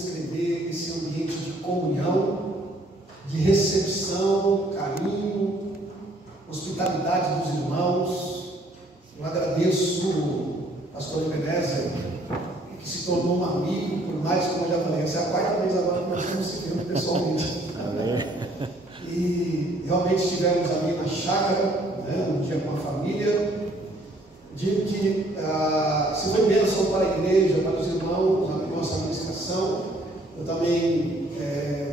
Descrever esse ambiente de comunhão, de recepção, carinho, hospitalidade dos irmãos. Eu agradeço o pastor Ebenezer, que se tornou um amigo, por mais, como eu já falei, essa é a quarta vez agora que nós estamos se vendo pessoalmente. E realmente estivemos ali na chácara, um dia com a família. Digo que se foi bênção para a igreja, para os irmãos, a nossa administração. Eu também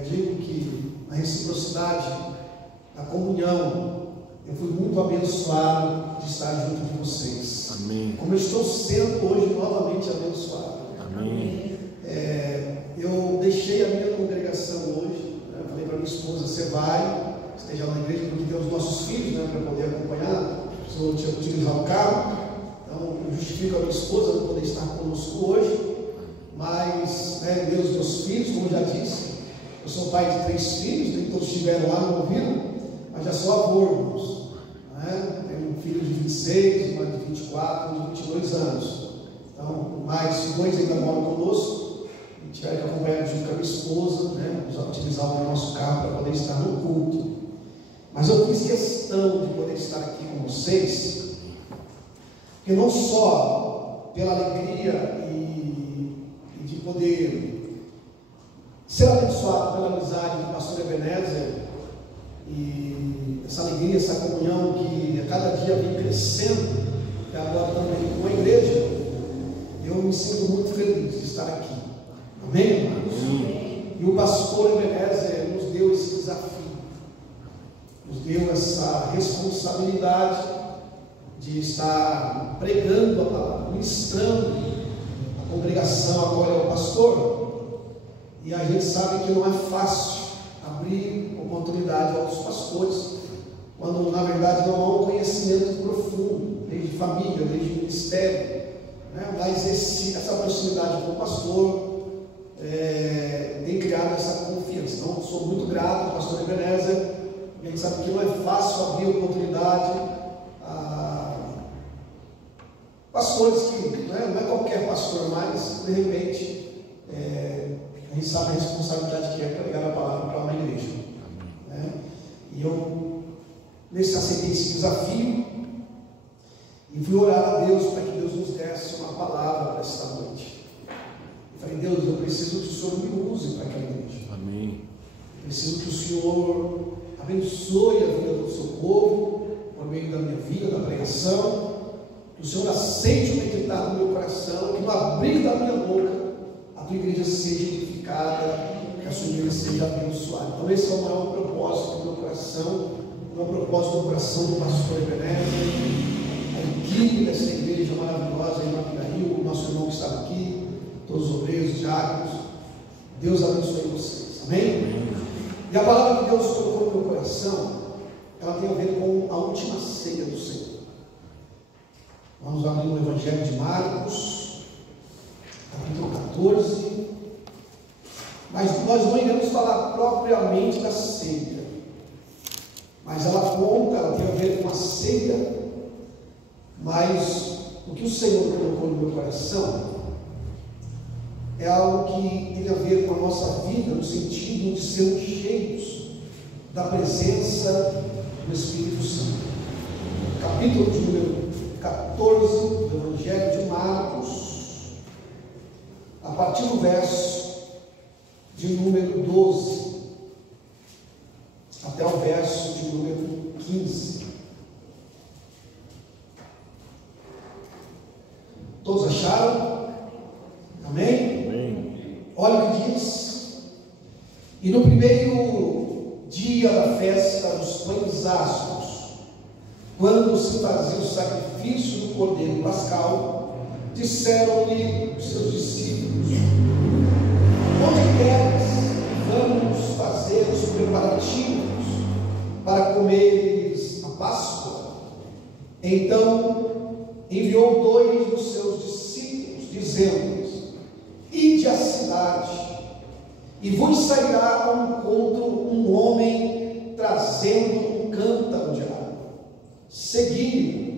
digo que a reciprocidade, a comunhão, eu fui muito abençoado de estar junto de vocês. Amém. Como eu estou sendo hoje novamente abençoado. Amém. Eu deixei a minha congregação hoje, eu falei para minha esposa, você vai, esteja lá na igreja, porque tem os nossos filhos, para poder acompanhar, precisou utilizar o carro. Então, eu justifico a minha esposa não poder estar conosco hoje, mas, meus filhos, como eu já disse, eu sou pai de 3 filhos, nem todos estiveram lá, não ouviram, mas já sou avô, irmãos. Tenho um filho de 26, uma de 24, um de 22 anos. Então, mais 2 ainda moram conosco, e tiveram que acompanhar junto com a minha esposa, utilizar o nosso carro para poder estar no culto. Mas eu fiz questão de poder estar aqui com vocês, porque não só pela alegria e de poder ser abençoado pela amizade do pastor Ebenezer, e essa alegria, essa comunhão que a cada dia vem crescendo, e agora também com a igreja, eu me sinto muito feliz de estar aqui. Amém, irmãos? E o pastor Ebenezer nos deu esse desafio, nos deu essa responsabilidade de estar pregando a palavra, ministrando a congregação a qual é o pastor. E a gente sabe que não é fácil abrir oportunidade aos pastores, quando na verdade não há um conhecimento profundo, desde família, desde ministério, mas essa proximidade com o pastor tem criado essa confiança. Então, sou muito grato ao pastor Ebenezer. A gente sabe que não é fácil abrir oportunidade a pastores que não é qualquer pastor, mas de repente a gente sabe a responsabilidade que é pregar a palavra para uma igreja. E eu aceitei esse desafio e fui orar a Deus para que Deus nos desse uma palavra para esta noite. Eu falei, Deus, eu preciso que o Senhor me use para aquela igreja. Amém. Eu preciso que o Senhor abençoe a vida do seu povo por meio da minha vida, da pregação. Que o Senhor aceite o meditar do meu coração, que no abrir da minha boca a tua igreja seja edificada, que a sua igreja seja abençoada. Então esse é o maior propósito do meu coração, o maior propósito do coração do pastor Ebenezer, a equipe dessa igreja maravilhosa em Mapidaí, o nosso irmão que está aqui, todos os obreiros, diáconos. Deus abençoe vocês. Amém? E a palavra que Deus colocou no meu coração, ela tem a ver com a última ceia do Senhor. Vamos abrir no Evangelho de Marcos, capítulo 14. Mas nós não iremos falar propriamente da ceia, mas ela tem a ver com a ceia. Mas o que o Senhor colocou no meu coração é algo que tem a ver com a nossa vida, no sentido de sermos cheios da presença do Espírito Santo. Capítulo de número 14 do Evangelho de Marcos, a partir do verso de número 12 até o verso de número 15. Todos acharam? Amém? Amém. Olha o que diz. E no primeiro dia da festa dos pães asmos, quando se fazia o sacrifício do cordeiro pascal, disseram-lhe os seus discípulos: onde queres que vamos fazer os preparativos para comeres a Páscoa? Então enviou 2 dos seus discípulos, dizendo-lhes: ide à cidade, e vos sairá ao encontro um homem trazendo um cântaro de água. Segui-o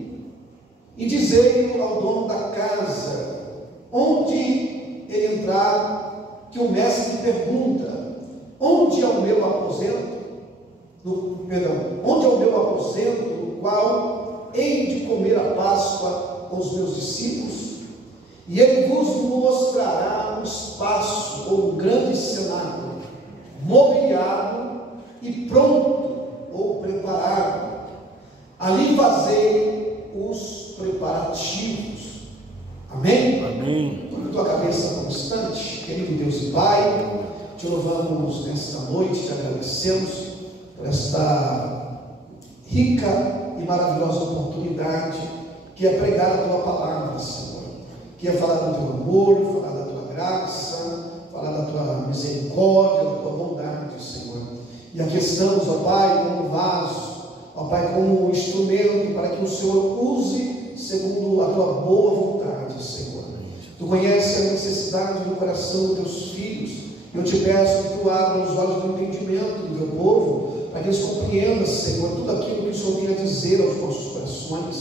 e dizei-o ao dono da casa: onde ele entrar, que o mestre pergunta: onde é o meu aposento? Onde é o meu aposento, no qual hei de comer a Páscoa com os meus discípulos? E ele vos mostrará um espaço ou um grande cenáculo, mobiliado e pronto ou preparado. Ali fazei os preparativos. Amém? Amém. Curva tua cabeça por um instante. Querido Deus e Pai, te louvamos nesta noite, te agradecemos por esta rica e maravilhosa oportunidade que é pregar a tua palavra, Senhor, que é falar do teu amor, falar da tua graça, falar da tua misericórdia, da tua bondade, Senhor. E aqui estamos, ó Pai, como vaso, ó Pai, como instrumento para que o Senhor use segundo a tua boa vontade, Senhor. Tu conheces a necessidade do coração dos teus filhos. Eu te peço que tu abra os olhos do entendimento do teu povo, para que eles compreendam, Senhor, tudo aquilo que o Senhor tem a dizer aos nossos corações.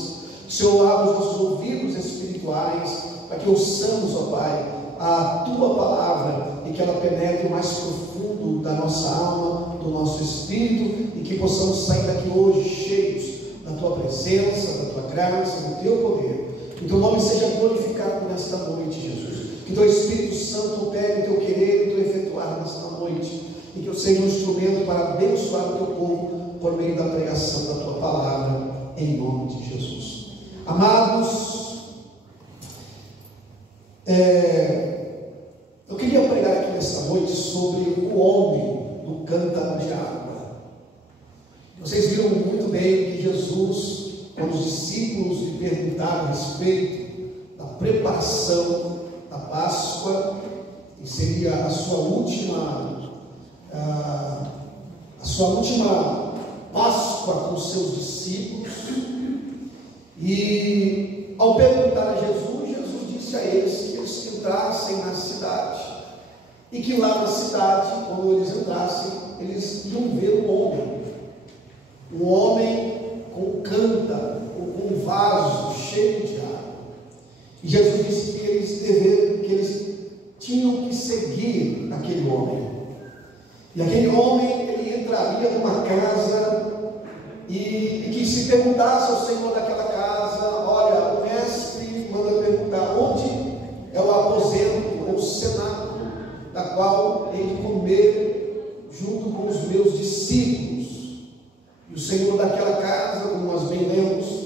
O Senhor abre os nossos ouvidos espirituais, para que ouçamos, ó Pai, a tua palavra e que ela penetre o mais profundo da nossa alma, do nosso espírito, e que possamos sair daqui hoje cheios da tua presença, da tua graça, do teu poder. Que o teu nome seja glorificado nesta noite, Jesus. Que teu Espírito Santo opere o teu querer e o teu efetuar nesta noite, e que eu seja um instrumento para abençoar o teu povo por meio da pregação da tua palavra, em nome de Jesus. Amados, eu queria pregar aqui nesta noite sobre o homem do cântaro de água. Vocês viram muito bem que Jesus, quando os discípulos lhe perguntaram a respeito da preparação da Páscoa, que seria a sua última Páscoa com os seus discípulos, e ao perguntar a Jesus, Jesus disse a eles que eles entrassem na cidade, e que lá na cidade, quando eles entrassem, eles iam ver um homem com um cântaro, ou com um vaso cheio de água. E Jesus disse que eles tinham que seguir aquele homem. E aquele homem, ele entraria numa casa e que se perguntasse ao Senhor daquela casa: olha, o mestre manda perguntar onde é o aposento ou o cenáculo da qual hei de comer junto com os meus discípulos. E o Senhor daquela casa, como nós bem lemos,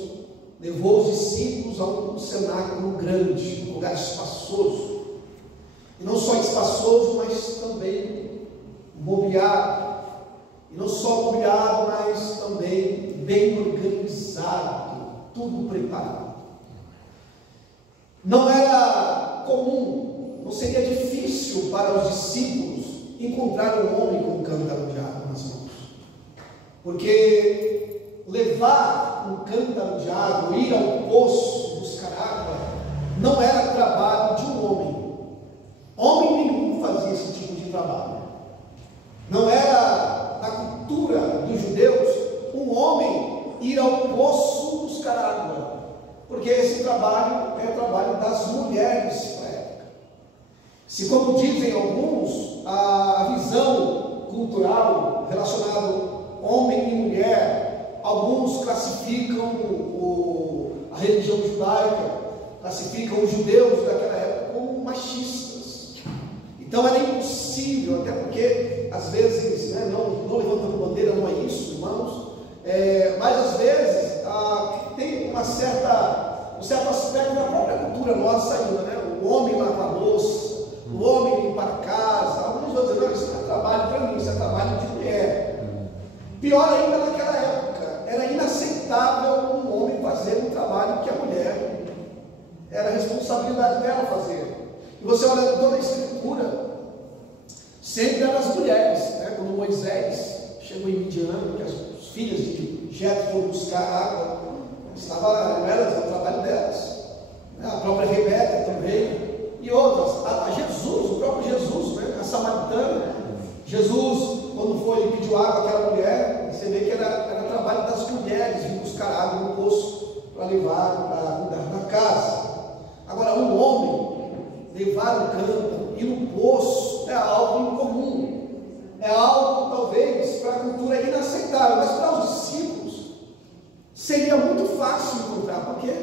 levou os discípulos a um cenáculo grande, um lugar espaçoso. E não só espaçoso, mas também mobiliado. E não só mobiliado, mas também bem organizado, tudo preparado. Não era comum, não seria difícil para os discípulos encontrar um homem com um cântaro de água nas mãos. Porque levar um cântaro de água, ir ao poço buscar água, não era trabalho de um homem. Homem nenhum fazia esse tipo de trabalho. Não era na cultura dos judeus um homem ir ao poço buscar água, porque esse trabalho é o trabalho das mulheres para a época. Se, como dizem alguns, a visão cultural relacionada homem e mulher, alguns classificam a religião judaica, classificam os judeus daquela época como machistas. Então era impossível, até porque às vezes, não levantando bandeira, não é isso, irmãos, mas às vezes tem um certo aspecto da própria cultura nossa ainda, né? O homem lava a louça, o homem limpa a casa. Alguns vão dizer: não, isso não é trabalho para mim, isso é trabalho de mulher. Pior ainda, naquela época, era inaceitável um homem fazer um trabalho que a mulher era a responsabilidade dela fazer. E você olha toda a escritura, sempre eram as mulheres, né? Quando Moisés chegou em Midian, que as filhas de Jetro foram buscar água, era o trabalho delas. A própria Rebeca também, e outras. Jesus, o próprio Jesus, né? A samaritana. Jesus, quando foi, ele pediu água àquela mulher, você vê que era trabalho das mulheres vir buscar água no poço para levar, para cuidar da casa. Agora, um homem levar um cântaro, ir no poço, algo incomum, é algo talvez para a cultura inaceitável, mas para os discípulos seria muito fácil encontrar, porque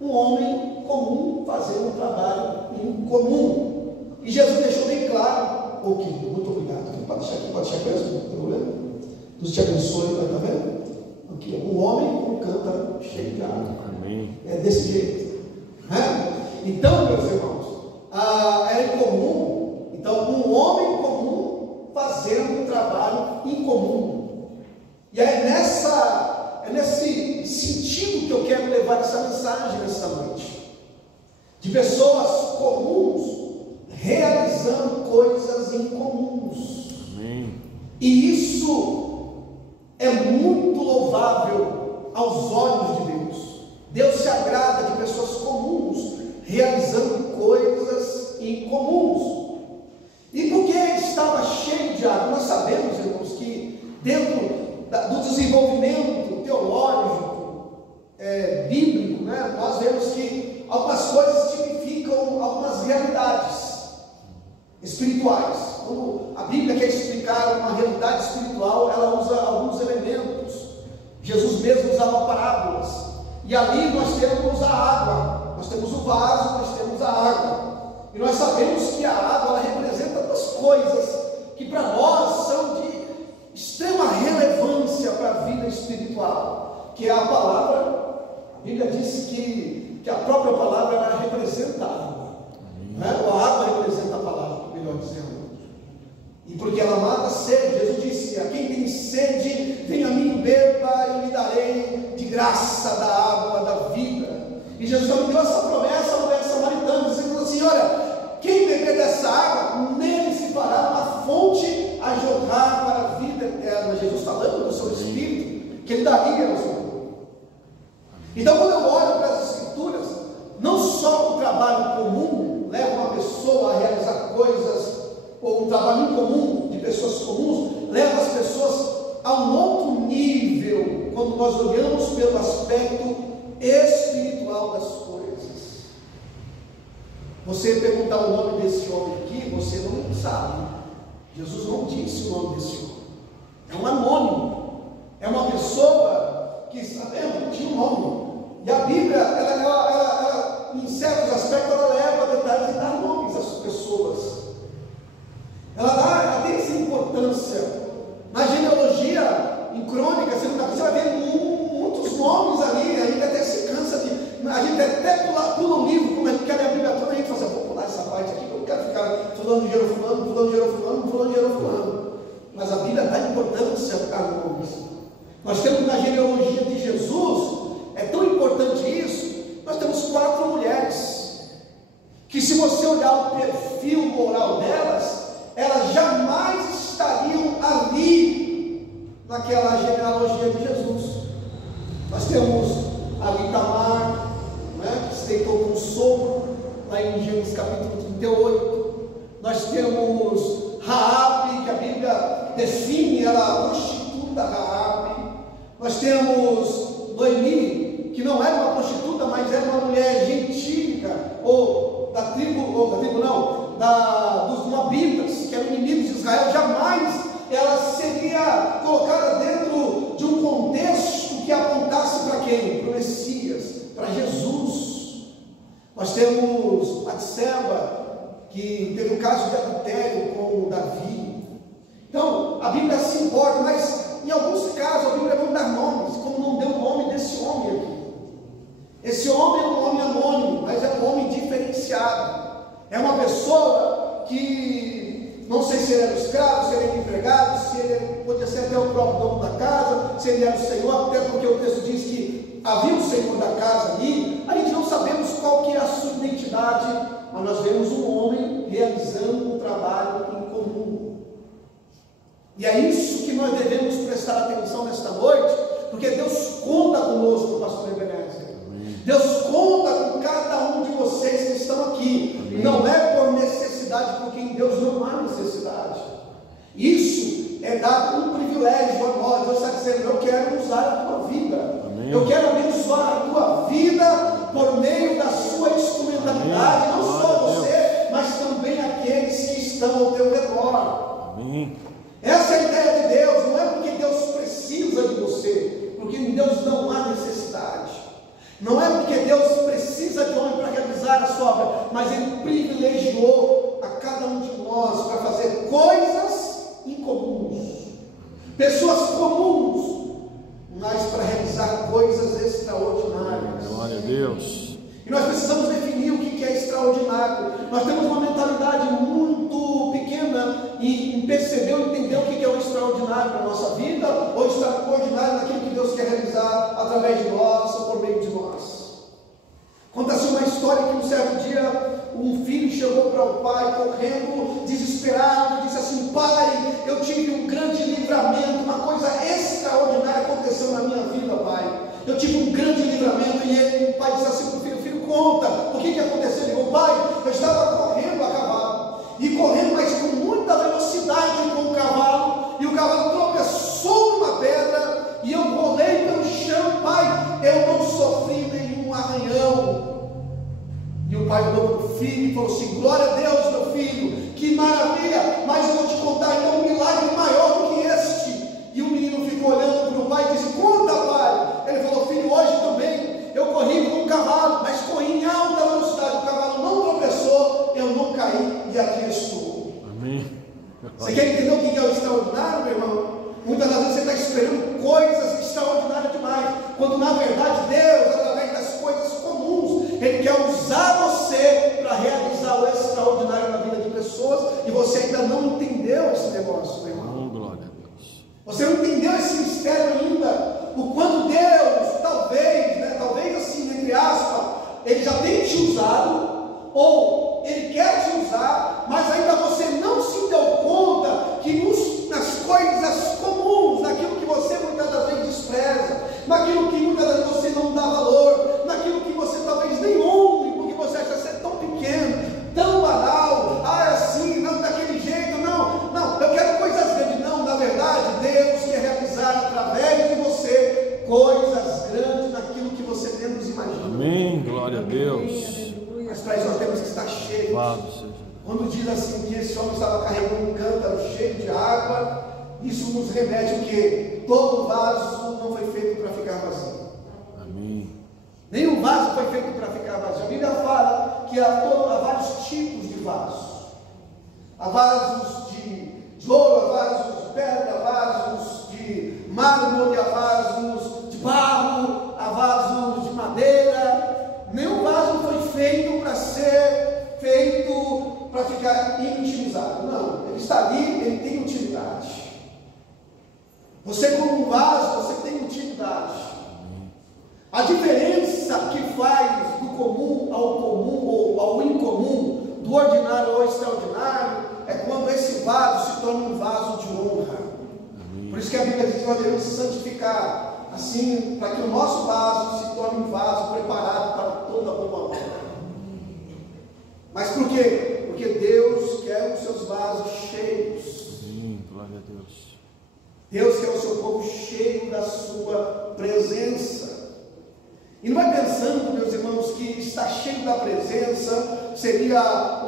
um homem comum fazendo um trabalho incomum. E Jesus deixou bem claro, muito obrigado, pode deixar aqui mesmo, não tem problema? Deus te abençoe, está vendo? Aqui, um homem com um cântaro cheio de água. Amém. É desse jeito. Então, meus irmãos, era incomum. Então, um homem comum fazendo um trabalho incomum. E é nesse sentido que eu quero levar essa mensagem nessa noite. De pessoas comuns realizando coisas incomuns. Amém. E isso é muito louvável aos olhos de Deus. Deus se agrada de pessoas comuns realizando coisas incomuns. E porque estava cheio de água, nós sabemos, irmãos, que dentro do desenvolvimento teológico, bíblico, né, nós vemos que algumas coisas tipificam algumas realidades espirituais. Quando a Bíblia quer explicar uma realidade espiritual, ela usa alguns elementos. Jesus mesmo usava parábolas. E ali nós temos a água, nós temos o vaso, nós temos a água. E nós sabemos que a água ela representa duas coisas que para nós são de extrema relevância para a vida espiritual, que é a palavra. A Bíblia disse que a própria palavra ela representa a água. A água representa a palavra, melhor dizendo. E porque ela mata a sede, Jesus disse: a quem tem sede, venha a mim, beba, e lhe darei de graça da água da vida. E Jesus também deu essa promessa à mulher samaritana, dizendo assim: olha, quem beber dessa água, nele se fará uma fonte a jorrar para a vida eterna. Jesus falando do seu Espírito, que ele daria ao seu povo. Então, quando eu olho para as Escrituras, não só o trabalho comum leva uma pessoa a realizar coisas, ou um trabalho incomum de pessoas comuns, leva as pessoas a um outro nível, quando nós olhamos pelo aspecto espiritual das coisas. Você perguntar o nome desse homem aqui, você não sabe. Jesus não disse o nome desse homem. É um anônimo. É uma pessoa que, sabemos, tinha um nome. E a Bíblia, ela em certos aspectos, ela leva a detalhes de dar nomes às pessoas. Ela tem essa importância. Na genealogia, em crônica, você vai ver muitos nomes ali, a gente até se cansa a gente até pula o livro, como a gente quer ler a Bíblia toda, a gente fala assim: vou pular essa parte aqui, eu não quero ficar fulano gerou fulano, fulano gerou fulano, fulano gerou fulano. Mas a Bíblia dá importância a nomes. Nós temos na genealogia de Jesus, é tão importante isso, nós temos 4 mulheres, que se você olhar o perfil moral delas, elas jamais estariam ali naquela genealogia de Jesus. Nós temos ali Tamar, né, que se deitou com o sogro, lá em Gênesis capítulo 38. Nós temos Raabe, que a Bíblia define ela a prostituta Raabe. Nós temos Noemi, que não era uma prostituta, mas era uma mulher gentílica, dos Moabitas, que eram inimigos de Israel. Jamais ela seria colocada dentro de um contexto que apontasse para quem? Para o Messias, para Jesus. Nós temos Batseba, que teve um caso de adultério com Davi. Então, a Bíblia se importa, mas em alguns casos a Bíblia não dá nomes, como não deu o nome desse homem aqui. Esse homem é um homem anônimo, mas é um homem diferenciado. É uma pessoa que, não sei se ele era escravo, se ele era empregado, se ele podia ser até o próprio dono da casa, se ele era o Senhor, até porque o texto diz que havia um Senhor da casa ali. A gente não sabemos qual que é a sua identidade, mas nós vemos um homem realizando um trabalho em comum. E é isso que nós devemos prestar atenção nesta noite, porque Deus conta conosco, pastor Ebenezer. Deus conta com cada um de vocês que estão aqui. Amém. Não é por necessidade, porque em Deus não há necessidade. Isso é dado um privilégio a nós. Deus está dizendo: eu quero usar a tua vida. Amém. Eu quero abençoar a tua vida por meio da sua instrumentalidade. Amém. Não só você, mas também aqueles que estão estão ao teu redor. Amém. Essa é a ideia de Deus. Não é porque Deus precisa de você, porque em Deus não há necessidade. Não é porque Deus precisa de homem para realizar a sua obra, mas Ele privilegiou a cada um de nós para fazer coisas incomuns, pessoas comuns, mas para realizar coisas extraordinárias. Glória a Deus. E nós precisamos definir o que é extraordinário. Nós temos uma mentalidade muito pequena em perceber ou entender o que é o extraordinário na nossa vida, ou extraordinário naquilo que Deus quer realizar através de nós ou por meio de nós. Conta-se uma história que um certo dia um filho chegou para o pai correndo, desesperado, e disse assim: pai, eu tive um grande livramento, uma coisa extraordinária aconteceu na minha vida, pai. Eu tive um grande livramento. E o pai disse assim para o filho: filho, conta, o que aconteceu? Ele falou: pai, eu estava correndo a cavalo, e correndo, mas com muita velocidade com o cavalo, e o cavalo tropeçou numa pedra, e eu rolei pelo chão, pai, eu não sofri nenhum arranhão. E o pai olhou para o filho e falou assim: glória a Deus, meu filho, que maravilha, mas eu vou te contar então um milagre maior do que este. E o menino ficou olhando para o pai e disse: conta, pai. Ele falou: filho, hoje também eu corri com um cavalo, mas corri em alta velocidade, o cavalo não tropeçou, eu não caí, e aqui estou. Amém. Você quer entender o que é o extraordinário, meu irmão? Muitas das vezes você está esperando coisas extraordinárias demais, quando na verdade Deus, através das coisas comuns, Ele quer usar você para realizar o extraordinário na vida de pessoas, e você ainda não entendeu esse negócio, meu irmão. Glória a Deus. Você não entendeu esse mistério ainda, o quanto Deus, talvez assim, entre aspas, Ele já tem te usado, ou Ele quer te usar, mas ainda você não se deu conta que nas coisas comuns, naquilo que você muitas das vezes despreza, naquilo que muitas das vezes você não dá valor, naquilo que você talvez nem honre, porque você acha ser tão pequeno, tão banal, é assim, não, daquele jeito, não, eu quero coisas grandes. Não, na verdade, Deus quer realizar através de você coisas grandes naquilo que você menos imagina. Amém, glória a Deus. Mas para isso nós temos que estar cheios. Quando diz assim que esse homem estava carregando um cântaro cheio de água, isso nos remete o quê? Todo vaso não foi feito para ficar vazio. Amém. Nenhum vaso foi feito para ficar vazio. A Bíblia fala que há vários tipos de vasos. Há vasos de ouro, há vasos de pedra, há vasos de mármore, há vasos de barro, há vasos de madeira. Nenhum vaso foi feito para ser feito para ficar inutilizado. Não, ele está ali, ele tem utilidade. Você como um vaso, você tem utilidade. A diferença que faz do comum ou ao incomum, do ordinário ao extraordinário, é quando esse vaso se torna um vaso de honra. Por isso que a Bíblia diz que nós devemos se santificar, assim, para que o nosso vaso se torne um vaso preparado para toda boa obra. Mas por quê? Porque Deus quer os seus vasos cheios. Sim, glória a Deus. Deus quer o seu povo cheio da sua presença. E não vai pensando, meus irmãos, que estar cheio da presença seria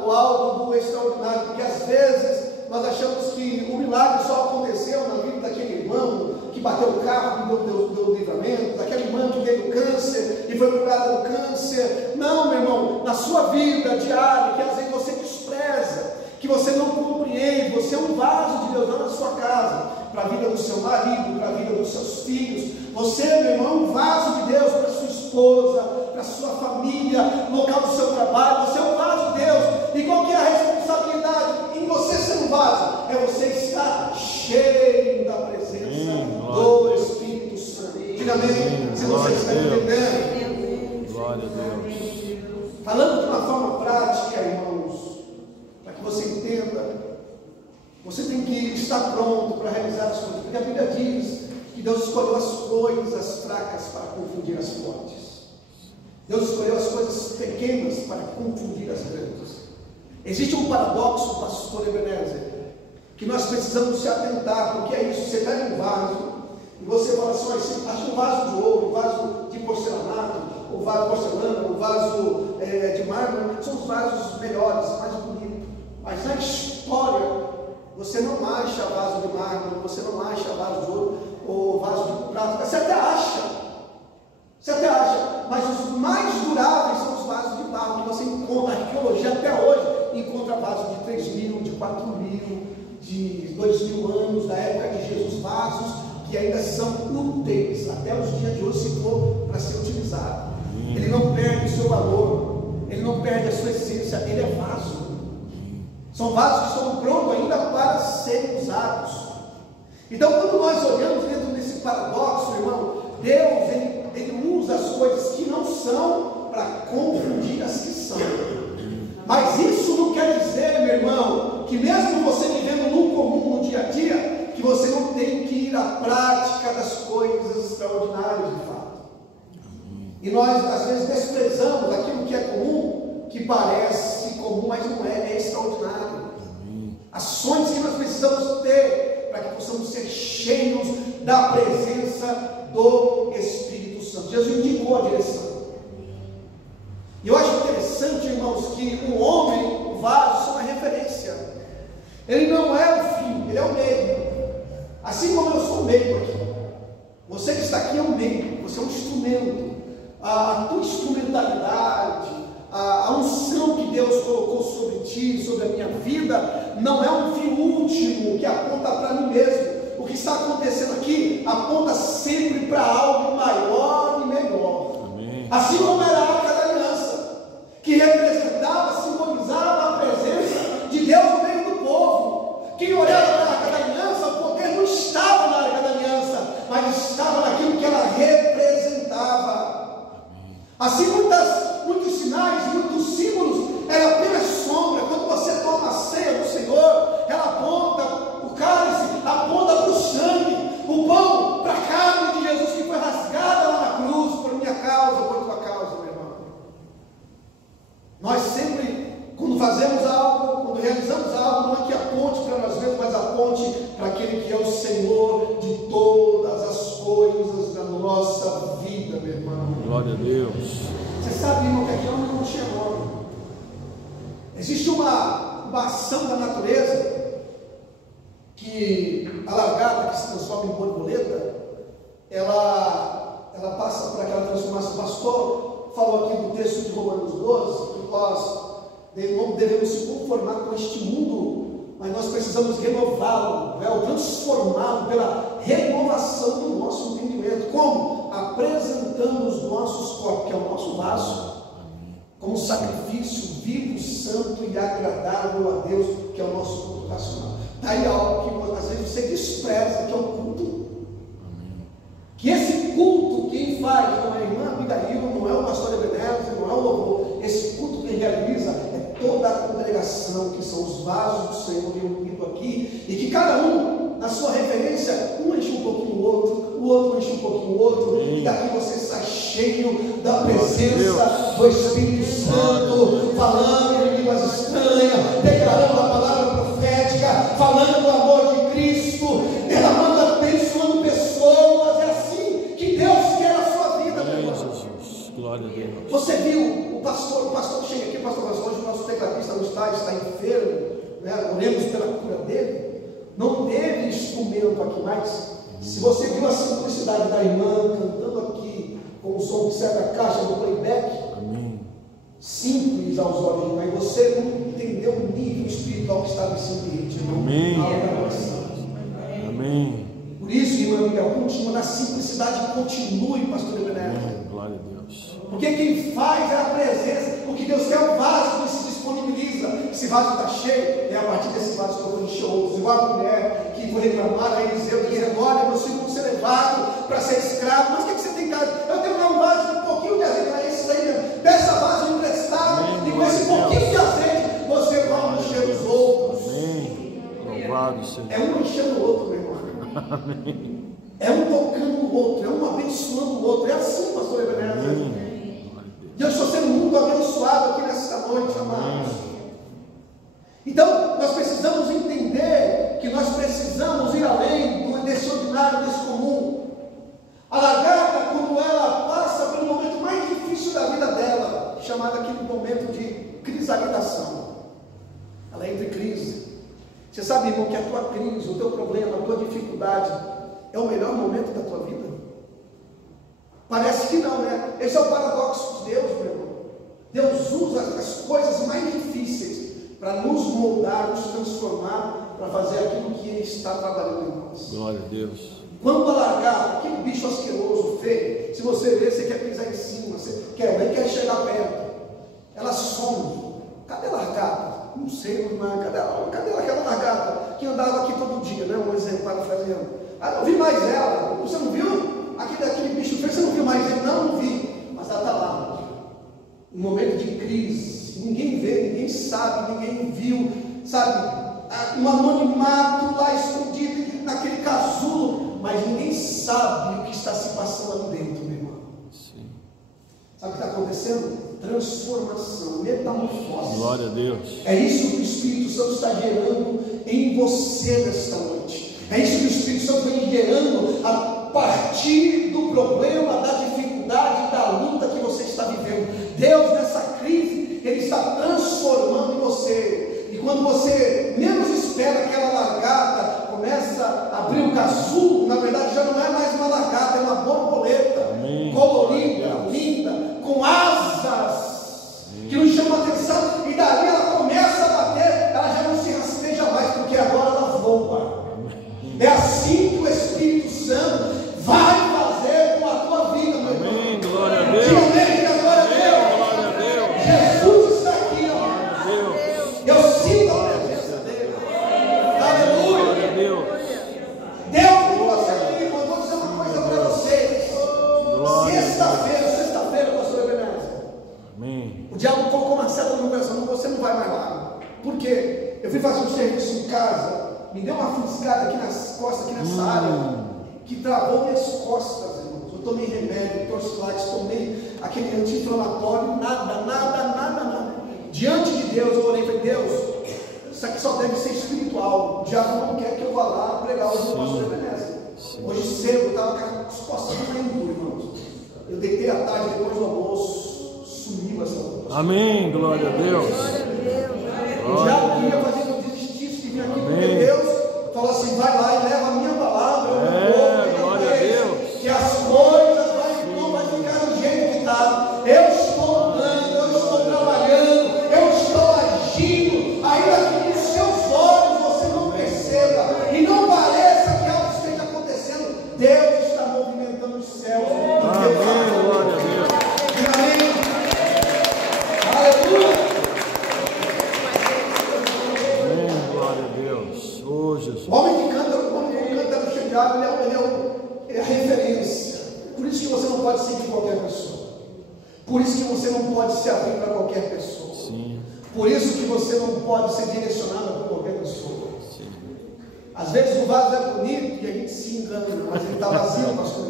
o algo do extraordinário, porque às vezes nós achamos que o milagre só aconteceu na vida daquele irmão que bateu o carro e deu livramento, daquela irmã que teve câncer e foi curada do câncer. Não, meu irmão, na sua vida diária, que às vezes você despreza, que você não compreende, você é um vaso de Deus lá na sua casa, para a vida do seu marido, para a vida dos seus filhos. Você, meu irmão, é um vaso de Deus para sua esposa, para sua família, no local do seu trabalho. Você é um vaso de Deus. E qual que é a responsabilidade em você ser um vaso? É você estar cheio da presença do Espírito Santo. Diga amém, se você está entendendo. Glória a Deus. Falando de uma forma prática, irmãos, para que você entenda, você tem que estar pronto para realizar as coisas, porque a Bíblia diz que Deus escolheu as coisas fracas para confundir as fortes. Deus escolheu as coisas pequenas para confundir as grandes. Existe um paradoxo, pastor Ebenezer, que nós precisamos se atentar, porque é isso: você pega um vaso e você fala assim, você acha um vaso de ouro, um vaso de porcelanato, um vaso de porcelana, um vaso de mármore, são os vasos melhores, mais bonitos. Mas na história, você não acha vaso de mármore, você não acha vaso de ouro ou vaso de prata. Você até acha, mas os mais duráveis são os vasos de barro que você encontra. A arqueologia até hoje encontra vasos de 3.000, de 4.000, de 2.000 anos, da época de Jesus, vasos que ainda são úteis até os dias de hoje, se for para ser utilizado. Ele não perde o seu valor, ele não perde a sua essência, ele é vaso. São vasos que estão prontos ainda para serem usados. Então, quando nós olhamos dentro desse paradoxo, irmão, Deus, ele usa as coisas que não são para confundir as que são. Mas isso não quer dizer, meu irmão, que mesmo você vivendo no comum, no dia a dia, que você não tem que ir à prática das coisas extraordinárias de fato. E nós, às vezes, desprezamos aquilo que é comum, que parece comum, mas não é, é extraordinário. Ações que nós precisamos ter para que possamos ser cheios da presença do Espírito Santo. Jesus indicou a direção. E eu acho interessante, irmãos, que o homem, o vaso, são a referência. Ele não é o fim, ele é o meio. Assim como eu sou o meio aqui. Você que está aqui é o meio, você é um instrumento. A tua instrumentalidade, a unção que Deus colocou sobre ti, sobre a minha vida, não é um fim último que aponta para mim mesmo. O que está acontecendo aqui aponta sempre para algo maior e melhor. Amém. Assim como era a Arca da Aliança, que representava, simbolizava a presença de Deus no meio do povo. Quem olhava para a Arca da Aliança, o poder não estava na Arca da Aliança, mas estava naquilo que ela representava. Assim, muitos sinais, muitos símbolos, era apenas sombra. Quando você toma a ceia do Senhor, ela aponta, o cálice aponta para o sangue, o pão para a carne de Jesus que foi rasgada lá na cruz, por minha causa, por tua causa, meu irmão. Nós sempre, quando fazemos algo, quando realizamos algo, não é que aponte para nós mesmos, mas aponte para aquele que é o Senhor de todas as coisas da nossa vida, meu irmão. Glória a Deus. Você sabe, irmão, que aqui não tinha nome. Existe uma ação da natureza que a lagarta que se transforma em borboleta, ela passa por aquela transformação. O pastor falou aqui do texto de Romanos 12, que nós não devemos se conformar com este mundo, mas nós precisamos renová-lo, né? Transformá-lo pela renovação do nosso entendimento. Como? Apresentando os nossos corpos, que é o nosso vaso, como sacrifício vivo, santo e agradável a Deus, que é o nosso culto racional. Daí algo que às vezes você despreza, que é o culto. Que esse culto quem faz não é a irmã Abigail, não é o pastor Ebenezer, não é o louvor. Esse culto quem realiza é toda a congregação, que são os vasos do Senhor reunidos aqui, e que cada um, na sua referência, um enche um pouquinho o outro enche um pouquinho o outro, e daqui você sai cheio da presença do Espírito Santo, falando em línguas estranhas, declarando a palavra profética, falando do amor de Cristo, derramando, abençoando pessoas. É assim que Deus quer a sua vida, meu irmão. Glória a Deus. Você viu o pastor chega aqui, pastor, mas hoje o nosso tecladista não está enfermo, né? Oremos pela cura dele. Não teve instrumento aqui, mas se você viu a simplicidade da irmã cantando aqui com o som que sai da caixa do playback, simples aos olhos, mas você não entendeu o nível espiritual que estava em seu ambiente, irmão. Amém. Por isso, irmã Miguel, continua na simplicidade, continue, pastor Ebenezer. Glória a Deus. Porque quem faz é a presença, o que Deus quer é o vaso que se disponibiliza. Esse vaso está cheio, é a partir desse vaso que eu vou encher outros. Igual a mulher que foi reclamar a Eliseu, que agora meus filhos vão ser levados para ser escravo. Mas o que você tem em casa? Eu tenho um vaso com um pouquinho de azeite, é isso aí mesmo. Peça vaso emprestado, e com esse pouquinho de azeite você vai encher os outros. Amém. Louvado seja. É um enchendo o outro, meu irmão. Amém. É um tocando o outro, é um abençoando o outro. É assim, pastor Ebenezer. E eu estou sendo muito abençoado aqui nesta noite, amados. Então, nós precisamos entender que nós precisamos ir além desse ordinário, desse comum. A lagarta, quando ela passa pelo momento mais difícil da vida dela, chamado aqui no momento de crisalização, ela entra em crise. Você sabe, irmão, que a tua crise, o teu problema, a tua dificuldade é o melhor momento da tua vida? Parece que não, né? Esse é o paradoxo de Deus, meu irmão. Deus usa as coisas mais difíceis para nos moldar, nos transformar, para fazer aquilo que Ele está trabalhando em nós. Glória a Deus. Quando a lagarta, aquele bicho asqueroso, feio, se você ver, você quer pisar em cima, você nem quer chegar perto. Ela some. Cadê a lagarta? Não sei, mas cadê aquela lagarta que andava aqui todo dia, né? Um exemplo parafraseando. Ah, não vi mais ela. Você não viu? Aquele bicho feio, você não viu mais ele? Não vi. Mas ela está lá. Um momento de crise. Ninguém vê, ninguém sabe, ninguém viu. Sabe? Um anonimato lá escondido naquele casulo. Mas ninguém sabe o que está se passando ali dentro, meu irmão. Sim. Sabe o que está acontecendo? Transformação, metamorfose. Glória a Deus. É isso que o Espírito Santo está gerando em você nesta noite. É isso que o Espírito Santo vem gerando a partir do problema, da dificuldade, da luta que você está vivendo. Deus, nessa crise, Ele está transformando você. E quando você menos espera, aquela lagarta começa a abrir o casulo, na verdade já não é mais uma lagarta, é uma borboleta. Amém. Colorida, linda, com asas, que nos chama a atenção, e dali ela começa a bater, ela já não se rasteja mais, porque agora ela voa. É assim que o Espírito Santo vai fazer com a tua vida, meu irmão. Amém. Glória a Deus. Diga amém, glória a Deus. Glória a Deus. Jesus está aqui, ó. Deus. Eu sinto a presença dele. Aleluia. Glória a Deus. Deus com você aqui, irmão. Eu vou dizer uma coisa para vocês. Sexta-feira, pastor Ebenezer. Amém. O diabo colocou uma seta no meu coração, você não vai mais lá. Por quê? Eu fui fazer um serviço em casa, me deu uma fiscada aqui nas costas, aqui nessa área, que travou minhas costas, irmãos. Eu tomei remédio, torcilates, tomei aquele anti-inflamatório, nada. Diante de Deus, eu orei e falei, Deus, isso aqui só deve ser espiritual. O diabo não quer que eu vá lá pregar hoje no pastor Ebenezer. Hoje cedo, eu estava com as costas doendo, irmãos. Eu deitei à tarde, depois do almoço, sumiu essa voz. Amém. Glória a Deus. O diabo queria fazer que eu desistisse de vir aqui, porque Deus falou assim, vai lá e leva a minha palavra, glória a Deus. que as coisas não vai ficar do jeito que está. Eu estou dando, eu estou trabalhando, eu estou agindo, ainda que nos seus olhos você não perceba, e não pareça que algo esteja acontecendo. Deus está movimentando os céus. Amém. Glória a Deus. Amém. Aleluia. Amém. Glória a Deus. Oh, Jesus. O homem que canta no cheio de água, ele é a referência. Por isso que você não pode seguir qualquer pessoa. Por isso que você não pode se abrir para qualquer pessoa. Sim. Por isso que você não pode ser direcionado por qualquer pessoa. Sim. Às vezes o vaso é bonito e a gente se engana, mas ele está vazio, pastor.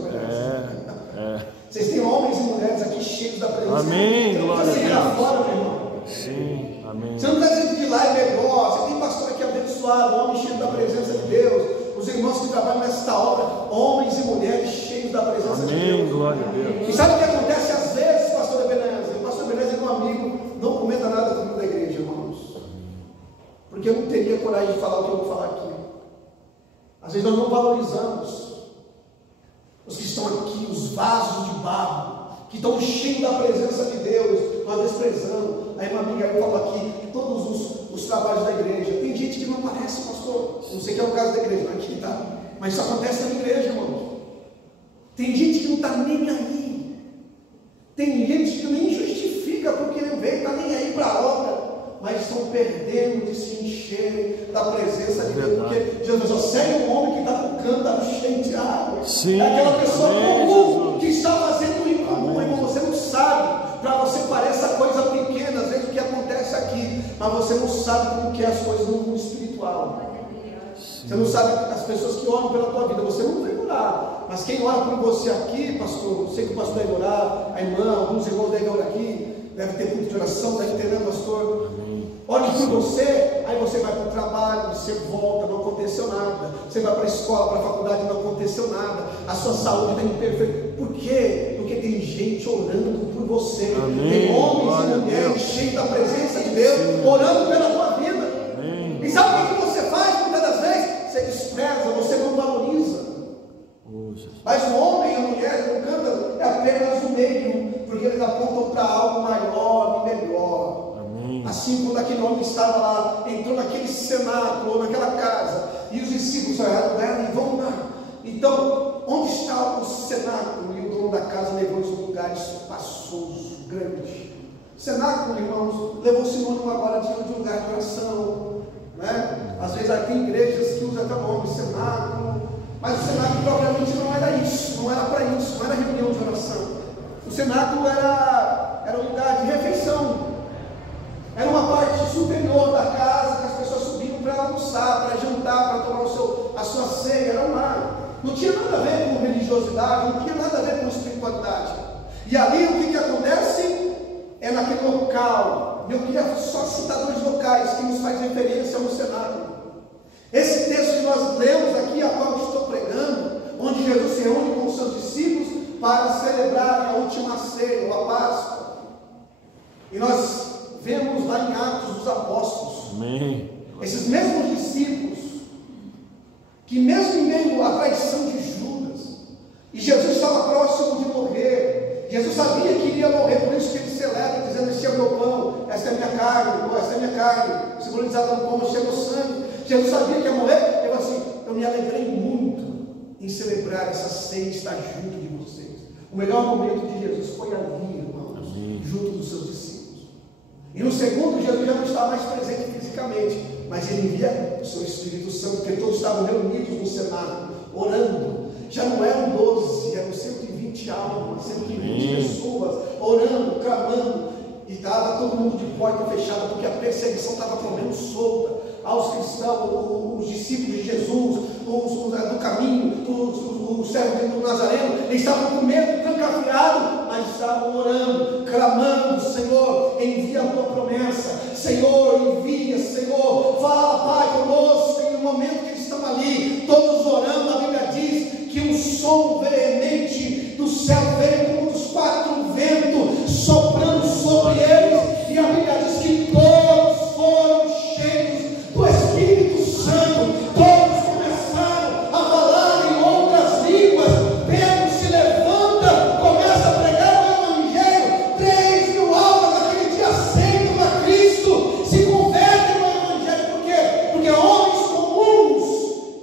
Vocês têm homens e mulheres aqui cheios da presença. Amém. Glória a Você lá Deus. fora, meu irmão. Sim. Amém. Você não está dizendo que lá é melhor. Você tem pastor aqui abençoado, homem cheio da presença de Deus. Os irmãos que trabalham nesta obra, homens e mulheres cheios da presença de Amém. Deus. Glória a Deus. E sabe o que acontece às vezes, pastor Ebenezer? O pastor Ebenezer é um amigo, não comenta nada comigo da igreja, irmãos. Porque eu não teria coragem de falar o que eu vou falar aqui. Às vezes nós não valorizamos os que estão aqui, os vasos de barro, que estão cheios da presença de Deus, nós desprezamos. A irmã Miguel falou aqui, todos os trabalhos da igreja. Tem gente que não aparece, pastor. Não sei que é o caso da igreja, mas aqui tá. Mas isso acontece na igreja, irmão. Tem gente que não está nem aí. Tem gente que nem justifica porque não veio, está nem aí para a obra. Mas estão perdendo de se encher da presença de Deus. Porque Jesus só segue um homem que está com o cântaro cheio de água. Sim. É aquela pessoa Amém, comum Jesus. que está fazendo o incomum, irmão. Você não sabe. Para você parece a coisa pequena, às vezes o que acontece aqui, mas você não sabe como que é as coisas no mundo espiritual. Você não sabe as pessoas que oram pela tua vida, você não vai orar, mas quem ora por você aqui, pastor, eu sei que o pastor deve orar, a irmã, alguns irmãos devem orar aqui, deve ter culto de oração, deve ter, né, pastor? Ore por você, aí você vai para o trabalho, você volta, não aconteceu nada. Você vai para a escola, para a faculdade, não aconteceu nada. A sua saúde está imperfeita. Por quê? Porque tem gente orando por você. Amém. Tem homens Glória e a mulheres Deus. cheios da presença de Deus, orando pela tua vida. Amém. E sabe o que você faz? Mas o homem e a mulher, no cântaro, é apenas o meio, porque eles apontam para algo maior e melhor. Amém. Assim, quando aquele homem estava lá, entrou naquele cenáculo, ou naquela casa, e os discípulos olharam para ela e vão lá. Então, onde está o cenáculo? E o dono da casa levou eles a um lugar espaçoso, grande. Cenáculo, irmãos, levou sinônimo agora de um lugar de oração, né? Às vezes aqui tem igrejas que usam até o nome cenáculo, mas o cenáculo propriamente não era isso, não era para isso, não era reunião de oração. O cenáculo era um lugar de refeição, era uma parte superior da casa que as pessoas subiam para almoçar, para jantar, para tomar a sua ceia, era um lar. Não tinha nada a ver com religiosidade, não tinha nada a ver com espiritualidade. E ali o que acontece? É naquele local. Eu queria só citar dois locais que nos faz referência ao cenáculo. Esse texto que nós lemos aqui, a qual eu estou pregando, onde Jesus se reúne com os seus discípulos para celebrar a última ceia, ou a Páscoa. E nós vemos lá em Atos dos Apóstolos. Amém. Esses mesmos discípulos, que mesmo em meio à traição de Judas, e Jesus estava próximo de morrer, Jesus sabia que iria morrer, por isso que ele celebra, dizendo: este é o meu pão, esta é a minha carne, ou esta é a minha carne, simbolizada no pão, este é o meu sangue. Jesus sabia que ia morrer, ele falou assim: eu me alegrei muito em celebrar essa ceia e estar junto de vocês. O melhor momento de Jesus foi ali, irmãos, junto dos seus discípulos. E no segundo, Jesus já não estava mais presente fisicamente, mas ele envia o seu Espírito Santo, porque todos estavam reunidos no cenáculo, orando. Já não eram 12, eram 120 almas, 120 pessoas, orando, clamando. E estava todo mundo de porta fechada, porque a perseguição estava comendo solta aos cristãos, os discípulos de Jesus, os do caminho, os servos do Nazareno. Eles estavam com medo, trancafiados, mas estavam orando, clamando: Senhor, envia a tua promessa, Senhor, envia, Senhor, fala, Pai, conosco. E no momento que eles estão ali, todos orando, a Bíblia diz que um som veemente do céu veio como dos 4 ventos, soprando sobre eles, e a Bíblia diz que todos foram cheios do Espírito Santo, todos começaram a falar em outras línguas. Pedro se levanta, começa a pregar o Evangelho, 3.000 almas naquele dia aceitam a Cristo, se convertem no Evangelho. Por quê? Porque homens comuns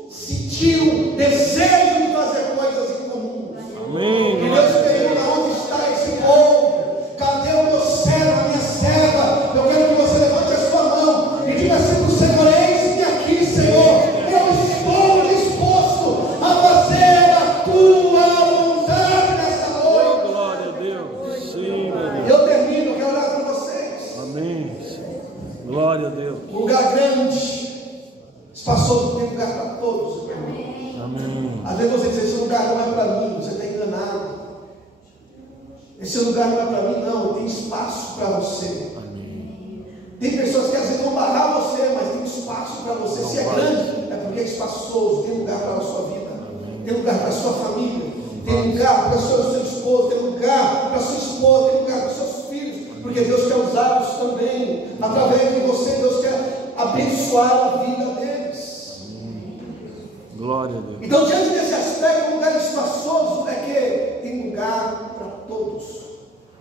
sentiram desejo de fazer coisas incomuns. Amém. E Deus pergunta: onde está esse povo? Cadê o meu servo, a minha serva? Eu quero que você levante a sua mão e diga assim para o Senhor: eis-me aqui, Senhor, eu estou disposto a fazer a tua vontade nesta noite. Glória a Deus. Sim, meu Deus. Eu termino, quero orar com vocês. Amém. Glória a Deus. Um lugar grande, espaçoso, tem lugar para todos, meu irmão. Amém. Às vezes você diz: esse lugar não é para mim, você está enganado. Esse lugar não é para mim, não, tem espaço para você. Amém. Tem pessoas que às vezes vão barrar você, mas tem espaço para você. Se é grande, é porque é espaçoso, tem lugar para a sua vida, tem lugar para a sua família, tem lugar para o seu esposo, tem lugar para a sua esposa, tem lugar para os seus filhos, porque Deus quer usá-los também. Através de você, Deus quer abençoar a vida deles. Glória a Deus. Então, diante desse aspecto, um lugar espaçoso é que tem lugar para todos.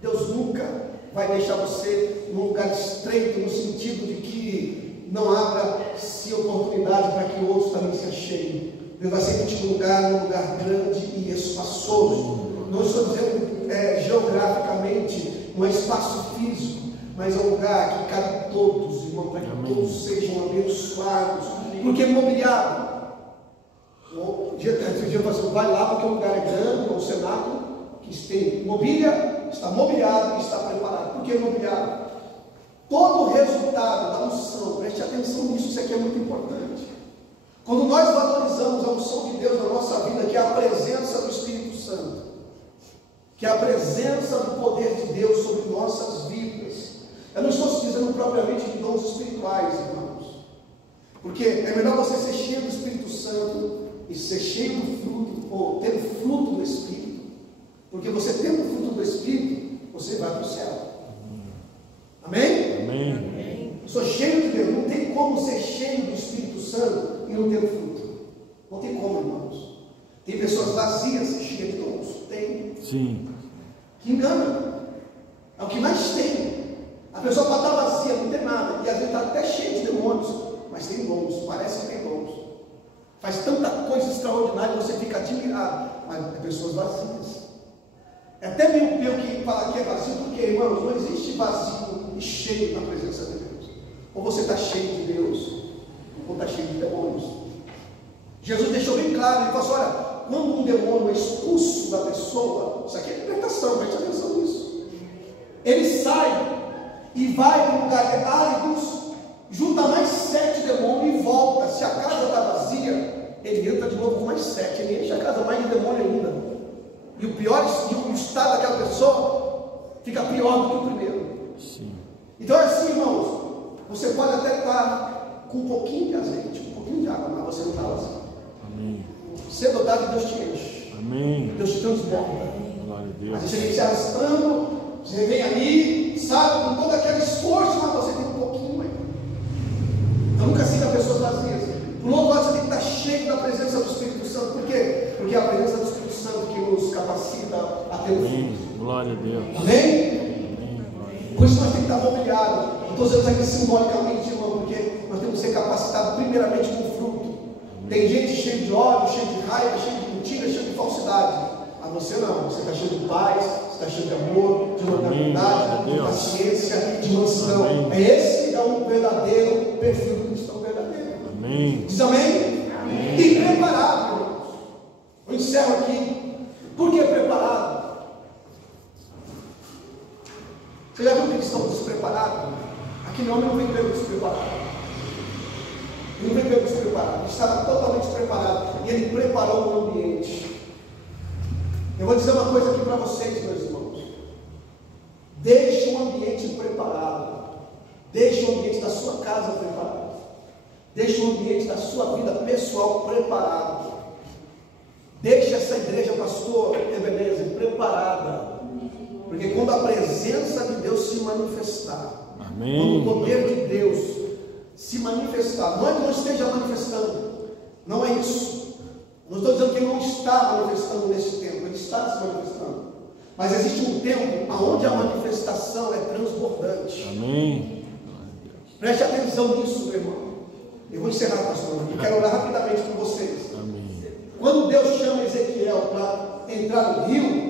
Deus nunca vai deixar você num lugar estreito, no sentido de que não abra-se oportunidade para que outros também se acheguem. Deus vai sempre te lugar num lugar grande e espaçoso. Não estou dizendo geograficamente, não é espaço físico, mas é um lugar que cabe todos, irmão, para que todos sejam abençoados. Porque mobiliário. Um dia eu falei assim: vai lá porque o lugar é grande, é um cenáculo que tem mobília, está mobiliado e está preparado. Por que mobiliado? Todo o resultado da unção, preste atenção nisso, isso aqui é muito importante. Quando nós valorizamos a unção de Deus na nossa vida, que é a presença do Espírito Santo, que é a presença do poder de Deus sobre nossas vidas. Eu não estou dizendo propriamente de dons espirituais, irmãos, porque é melhor você ser cheio do Espírito Santo e ser cheio do fruto, ou ter o fruto do Espírito, porque você tendo o fruto do Espírito, você vai para o céu. Amém? Amém. Eu sou cheio de Deus, não tem como ser cheio do Espírito Santo e não ter o fruto. Não tem como, irmãos. Tem pessoas vazias, cheias cheia de dons. Tem. Sim. Que engana. É o que mais tem. A pessoa pode estar vazia, não tem nada. E às vezes está até cheia de demônios. Mas tem dons. Parece que tem dons. Faz tanta coisa extraordinária que você fica admirado. Mas é pessoas vazias. É até meio que falar que é vazio, porque, irmãos, não existe vazio e cheio na presença de Deus. Ou você está cheio de Deus, ou está cheio de demônios. Jesus deixou bem claro, ele falou assim: olha, quando um demônio é expulso da pessoa, isso aqui é libertação, preste atenção nisso. Ele sai e vai para um lugar árido, junta mais 7 demônios e volta. Se a casa está vazia, ele entra de novo com mais 7, ele enche a casa mais de demônio ainda. E o pior, o estado daquela pessoa fica pior do que o primeiro. Sim. Então é assim, irmãos, você pode até estar com um pouquinho de azeite, um pouquinho de água, mas você não está vazio. Amém. Cedo ou tarde Deus te enche. Amém. Deus te transborda. Glória a Deus. Mas você vem se arrastando, você vem ali, sabe, com todo aquele esforço, mas você tem um pouquinho aí. Então nunca siga pessoas vazias. Por outro lado, você tem que estar cheio da presença do Espírito Santo. Por quê? Porque é a presença do Espírito Santo que nos capacita a ter o fruto. Glória a Deus. Amém? Por isso nós temos que estar mobiliados. Eu estou dizendo aqui simbolicamente, irmão, porque nós temos que ser capacitados primeiramente com o fruto. Tem gente cheia de ódio, cheia de raiva, cheia de mentira, cheia de falsidade. A você não, você está cheio de paz, você está cheio de amor, de longanimidade, de paciência, de mansidão. Esse é um verdadeiro perfil do cristão verdadeiro. Amém. Diz amém? Amém. E preparado, irmãos. Eu encerro aqui. Por que preparado? Você já viu que eles estão despreparados? Aquele homem não vem pego despreparado. Ele não vem pego despreparado. Ele estava totalmente despreparado. E ele preparou o ambiente. Eu vou dizer uma coisa aqui para vocês, meus irmãos. Deixe o ambiente preparado. Deixe o ambiente da sua casa preparado. Deixe o ambiente da sua vida pessoal preparado. Deixe essa igreja, pastor Ebenezer, preparada. Porque quando a presença de Deus se manifestar, amém, quando o poder de Deus se manifestar, não é que não esteja manifestando, não é isso. Não estou dizendo que ele não está manifestando nesse tempo, ele está se manifestando. Mas existe um tempo onde a manifestação é transbordante. Amém. Preste atenção nisso, meu irmão. Eu vou encerrar, pastor. Eu quero orar rapidamente com vocês. Amém. Quando Deus chama Ezequiel para entrar no rio,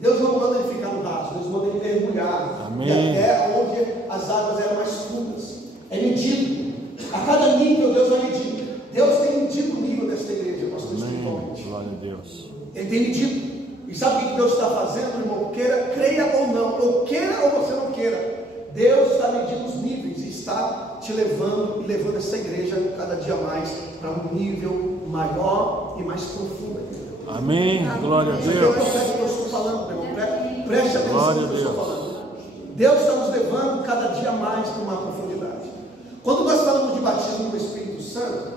Deus não manda ele ficar no raso, Deus manda ele mergulhar. Amém. E até onde as águas eram mais fundas. É medido. A cada nível Deus vai medir. Deus tem medido o nível desta igreja, pastor, espiritualmente. Glória a Deus. Ele tem medido. E sabe o que Deus está fazendo, irmão? Creia ou não, ou queira ou você não queira. Deus está medindo os níveis e está te levando e levando essa igreja cada dia mais para um nível maior e mais profundo. Amém. Glória a Deus. Eu estou falando, meu irmão. Preste atenção Glória no que eu estou a Deus. falando. Deus está nos levando cada dia mais para uma profundidade. Quando nós falamos de batismo no Espírito Santo,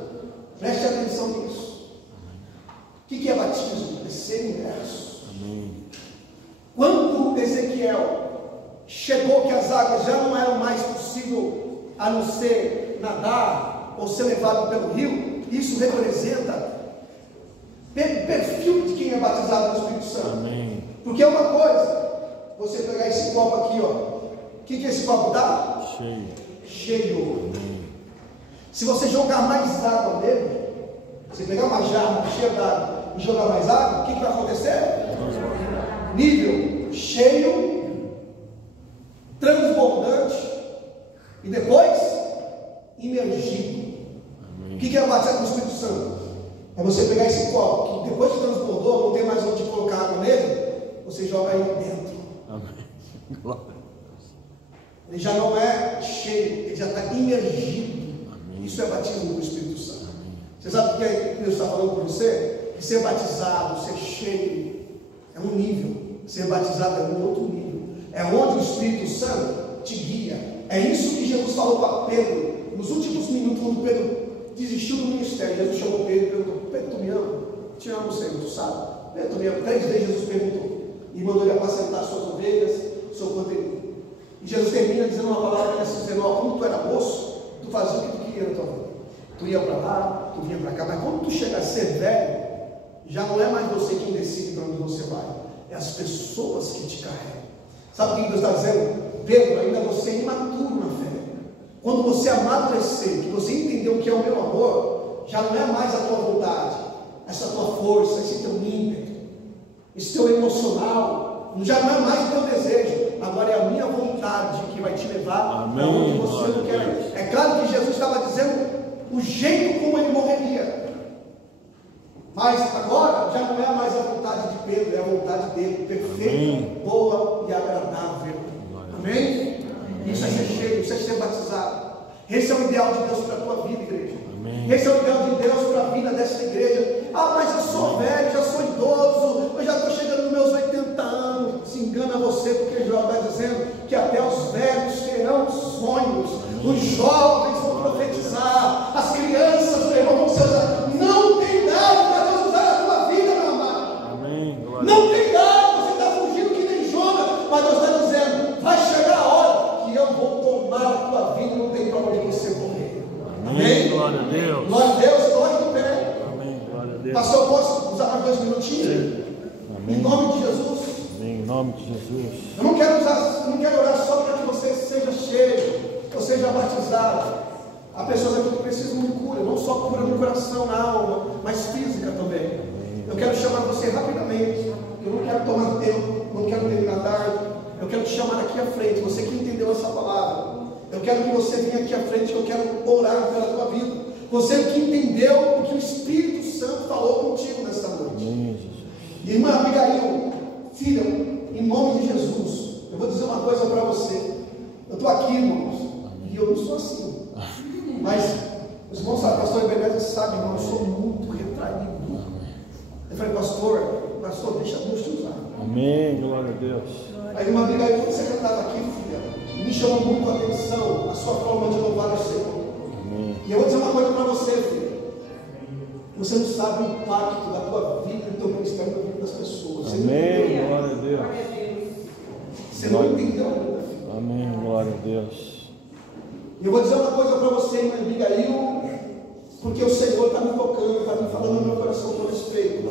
preste atenção nisso. O que é batismo? É ser imerso. Amém. Quando Ezequiel chegou que as águas já não eram mais possível a não ser nadar ou ser levado pelo rio, isso representa perfil de quem é batizado no Espírito Santo. Amém. Porque é uma coisa, você pegar esse copo aqui, ó, o que esse copo dá? Cheio. Cheio. Amém. Se você jogar mais água nele, você pegar uma jarra cheia d'água e jogar mais água, o que vai acontecer? Nível cheio, transbordante e depois imergido. Amém. O que é batizado no Espírito Santo? É você pegar esse copo, que depois que transbordou, não tem mais onde colocar água nele, você joga aí dentro. Amém. Glória a Deus. Ele já não é cheio, ele já está imergido. Amém. Isso é batismo do Espírito Santo. Amém. Você sabe o que Deus está falando com você? Que ser batizado, ser cheio, é um nível. Ser batizado é um outro nível. É onde o Espírito Santo te guia. É isso que Jesus falou para Pedro. Nos últimos minutos, quando Pedro desistiu do ministério, Jesus chamou Pedro e perguntou: Pedro, tu me ama? Te amo, Senhor, tu sabe? Pedro, tu me ama? 3 vezes Jesus perguntou. E mandou ele apacentar suas ovelhas, seu cordeiro. E Jesus termina dizendo uma palavra para ele assim, dizendo: quando tu era moço, tu fazia o que tu queria na tua vida. Tu ia para lá, tu vinha para cá, mas quando tu chega a ser velho, já não é mais você quem decide para onde você vai, é as pessoas que te carregam. Sabe o que Deus está dizendo? Pedro, ainda você é imaturo na fé. Quando você amadurecer, que você entendeu o que é o meu amor, já não é mais a tua vontade, essa tua força, esse teu ímpeto, esse teu emocional, já não é mais o teu desejo, agora é a minha vontade que vai te levar para onde você não quer ir. É claro que Jesus estava dizendo o jeito como ele morreria, mas agora já não é mais a vontade de Pedro, é a vontade dele, perfeita, boa e agradável. Amém? Isso é ser cheio, isso é ser batizado. Esse é o ideal de Deus para a tua vida, igreja. Amém. Esse é o ideal de Deus para a vida dessa igreja. Ah, mas eu sou velho, já sou idoso, eu já estou chegando nos meus 80 anos. Se engana você, porque João está dizendo que até os velhos terão sonhos. Os jovens vão profetizar, as crianças, meu irmão, vão ser usadas. Não tem idade para Deus usar a tua vida, meu amado. Amém. Não tem idade, você está fugindo que nem Jonas, mas Deus está dizendo, vai chegar a hora que eu vou tomar a tua vida, não tem para onde você morrer. Amém. Glória a Deus. Glória a Deus, glória do pé. Amém. Glória a Deus. Pastor, eu posso usar mais 2 minutinhos? Amém. Em nome de Jesus. Amém. Em nome de Jesus. Eu não quero orar só para que você seja cheio, ou seja batizado. Há pessoas aqui que precisam de cura, não só cura no coração, na alma, mas física também. Amém. Eu quero chamar você rapidamente. Eu não quero tomar tempo, não quero terminar tarde. Eu quero te chamar aqui à frente, você que entendeu essa palavra. Eu quero que você venha aqui à frente, eu quero orar pela tua vida. Você que entendeu o que o Espírito Santo falou contigo nesta noite. Amém. Irmã Abigail, filha, em nome de Jesus, eu vou dizer uma coisa para você. Eu estou aqui, irmãos, e eu não sou assim. Mas os irmãos sabem, pastor Ebenezer sabe, irmão, eu sou muito retraído. Eu falei, pastor, deixa Deus te usar. Amém, glória a Deus. Aí, irmã Abigail, quando você cantava aqui, filha, me chamou muito a atenção a sua forma de louvar o Senhor. Amém. E eu vou dizer uma coisa para você, filha. Você não sabe o impacto da tua vida e do teu ministério na vida das pessoas. Amém, glória a Deus. Você não entendeu ainda, filha. Amém, glória a Deus. E eu vou dizer uma coisa para você, irmã Abigail, porque o Senhor está me tocando, está me falando no meu coração com respeito.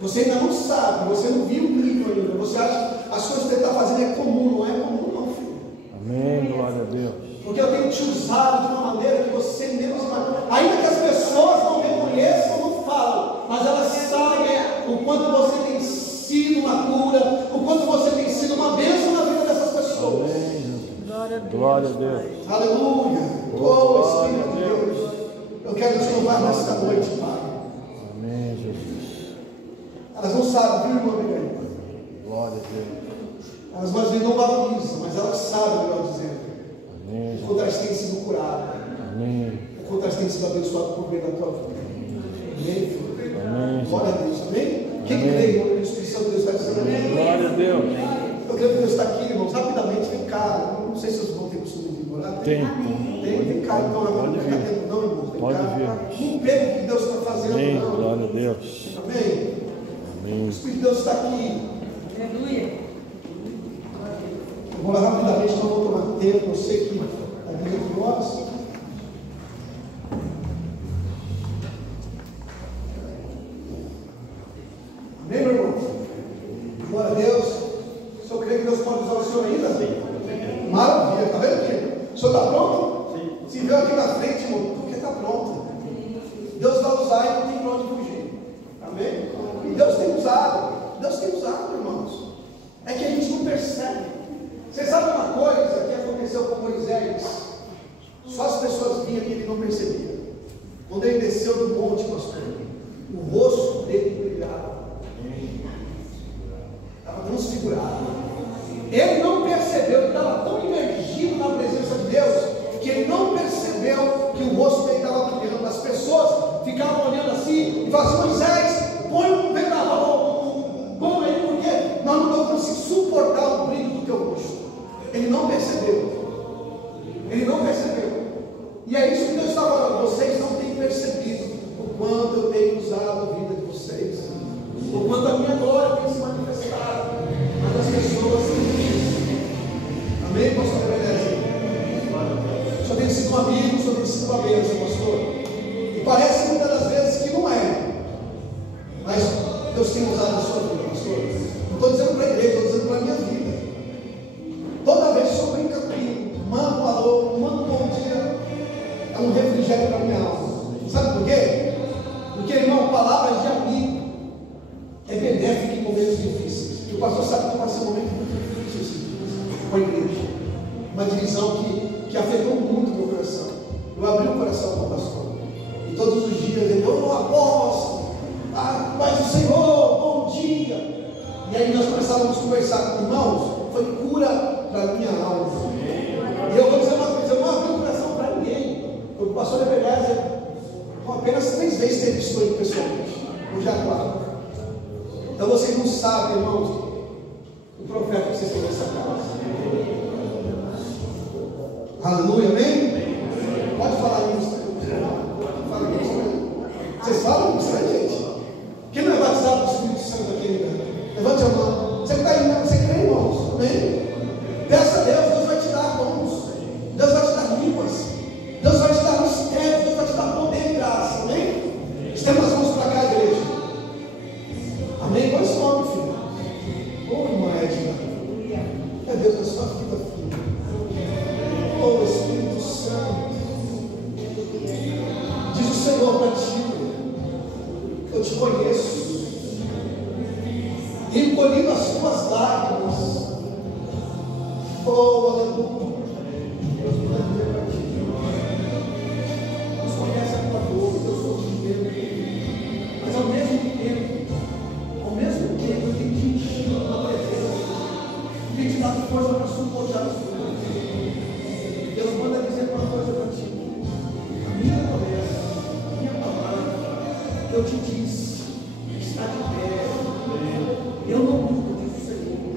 Você ainda não sabe, você não viu o livro ainda, você acha que as coisas que você está fazendo é comum, não é comum não, filho. Amém, glória a Deus. Porque eu tenho te usado de uma maneira que você mesmo, ainda que as pessoas não reconheçam, não falam, mas elas sabem o quanto você tem sido uma cura, o quanto você tem sido uma bênção na vida dessas pessoas. Amém. Glória a Deus. Aleluia. Oh, Espírito de Deus. Eu quero te louvar nesta noite, Pai. Amém, Jesus. Elas não sabem, viu, irmão Miguel? Glória a Deus. Elas às vezes não valorizam, mas elas sabem, melhor dizendo. Amém. O quanto elas têm sido curadas. Amém. O quanto elas têm sido abençoadas por meio da tua vida. Amém, filho? Amém. Glória a Deus. Amém? Quem crê, irmão, que o Espírito Santo de Deus está dizendo amém? Glória a Deus. Eu creio que Deus está aqui, irmãos. Rapidamente, vem cá. Não sei se vocês vão ter costume de vir orar. Tem. Vem cá, então. Não vai ficar tempo, não, irmãos. Vem Pode cá. vir. Não pega o que Deus está fazendo, Amém. não. Glória a Deus. Amém? Amém. O Espírito de Deus está aqui. Aleluia. Eu vou lá rapidamente, não vou tomar tempo. Eu sei que está 18 horas. Amém, meu irmão? Glória a Deus. O senhor crê que Deus pode usar o senhor ainda? Sim. Maravilha, está vendo aqui? O senhor está pronto? Sim. Se veio aqui na frente, irmão, porque está pronto. Deus vai usar e não tem para onde fugir. Amém? E Deus tem usado, irmãos. É que a gente não percebe. Você sabe uma coisa que aconteceu com Moisés? Só as pessoas vinham que ele não percebia. Quando ele desceu do monte, pastor, o rosto dele brilhava. Estava transfigurado. Ele não percebeu, ele estava tão imergido na presença de Deus, que ele não percebeu que o rosto dele estava brilhando. As pessoas ficavam olhando assim e falavam assim: Moisés, põe um vendaval, põe aí, porque nós não estamos conseguindo suportar o brilho do teu rosto. Ele não percebeu. Ele não percebeu. E é isso que Deus está falando. Vocês não têm percebido o quanto eu tenho usado a vida de vocês, o quanto a minha glória tem se manifestado, mas as pessoas têm visto. Amém, pastor Ebenezer? Só tem sido um amigo, só tem sido uma bênção, pastor. E parece muitas das vezes que não é. leve para a minha alma. Sabe por quê? Porque, irmão, palavras de amigo é benéfico em momentos difíceis. E o pastor sabe que pode ser um momento muito difícil com a igreja. Uma divisão que afetou muito o meu coração. Eu abri o coração para o pastor. E todos os dias ele, apóstolo, paz do Senhor, bom dia. E aí nós começávamos a conversar com irmãos, foi cura para a minha alma. E eu vou dizer uma coisa, eu não abri o coração para ninguém. O pastor Ebenezer, apenas 3 vezes teve história pessoalmente. Eu já claro. Então vocês não sabem, irmãos, o profeta que vocês têm nessa casa. Aleluia, amém? Pode falar isso. Vocês falam isso, né, gente? Quem não é batizado do Espírito Santo aqui, né? Levante a mão. Você está aí, você crê, irmãos? Amém? Peça a Deus, Deus vai te dar dons. Deus vai te dar línguas. Deus vai te dar mistério. Deus vai te dar poder e graça. Amém? Estamos as mãos para cá, igreja. Amém? Qual é o seu nome, filho? Ô, irmã Edna. É Deus na sua vida, filho. Ô, Espírito Santo. Diz o Senhor para ti. Eu te conheço. E colhido as tuas lágrimas. Oh, aleluia. Deus pode dizer para ti. Deus conhece a tua dor, Deus sofrimento. Mas ao mesmo tempo, Ele tem te enchido com a presença. Tem te dado força para suportar as coisas. Deus manda dizer uma coisa para ti. A minha promessa, a minha palavra, que eu te disse, está de pé. Eu não duvido disso, Senhor.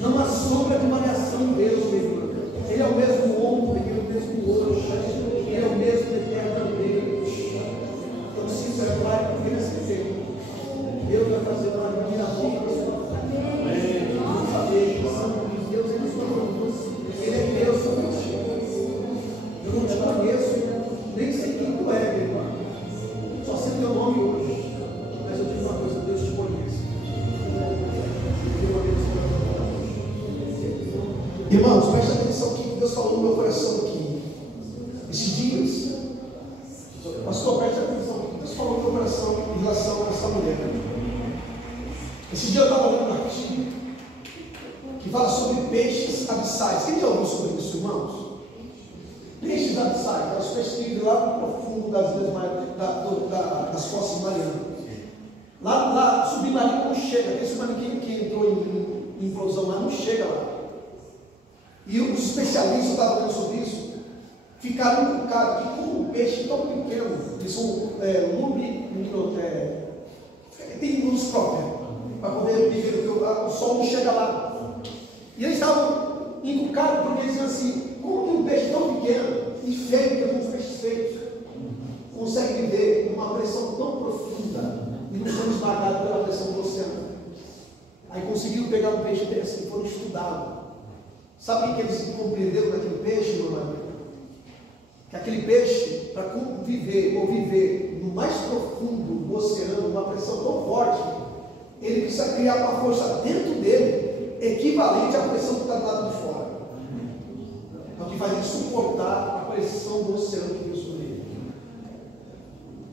Não há sombra de variação em Deus, Senhor. Ele é o mesmo ontem, Ele é o mesmo hoje, Ele é o mesmo eternamente. Então se prepare para esse tempo. Deus vai fazer uma mirabola na sua vida. Vamos saber que são Deus, Ele é Deus sobre ti. Eu não te conheço, nem sei quem tu é, meu irmão. Só sei teu nome hoje. Mas eu digo uma coisa, Deus te conhece. Irmãos, preste atenção que Deus falou no meu coração aqui. Esses dias, pastor, preste atenção que Deus falou no meu coração em relação a essa mulher. Esse dia eu estava lendo um artigo que fala sobre peixes abissais. Quem já ouviu sobre isso, irmãos? Peixes abissais, aquelas peixes que vivem lá no profundo das fossas marianas. Lá submarino não chega, aquele submarino que entrou em implosão lá não chega lá. E os especialistas estavam falando sobre isso, ficaram encucados que como um peixe tão pequeno, eles são tem luz própria para poder viver, porque o sol não chega lá. E eles estavam encucados porque eles diziam assim, como um peixe tão pequeno e feio, que alguns peixes feios conseguem viver numa pressão tão profunda e não são esmagados pela pressão do oceano. Aí conseguiram pegar um peixe desse e foram estudados. Sabe o que eles compreenderam daquele peixe, meu irmão? Que aquele peixe, para viver no mais profundo do oceano, numa pressão tão forte, ele precisa criar uma força dentro dele, equivalente à pressão que está do lado de fora. Então, que faz ele suportar a pressão do oceano que veio sobre ele.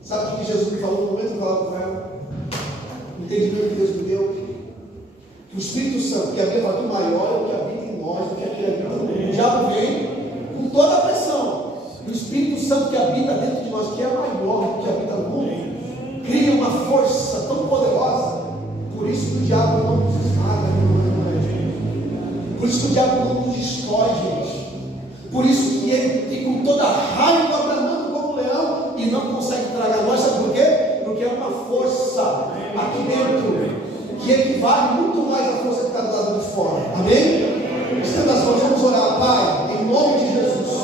Sabe o que Jesus me falou no momento que eu falava com ela? O entendimento que Deus me deu. Que o Espírito Santo, que habita muito maior, é o que habita em nós, do que aquele habita no mundo. O diabo vem com toda a pressão. E o Espírito Santo que habita dentro de nós, que é maior do que habita no mundo, cria uma força tão poderosa. Por isso que o diabo não nos esmaga, por isso que o diabo não nos destrói, gente. Por isso que ele fica com toda a raiva bramando como um leão e não consegue tragar nós. Sabe por quê? Porque é uma força aqui dentro que equivale muito mais à força que está do lado de fora. Amém? Estenda as mãos, vamos orar. Pai, em nome de Jesus.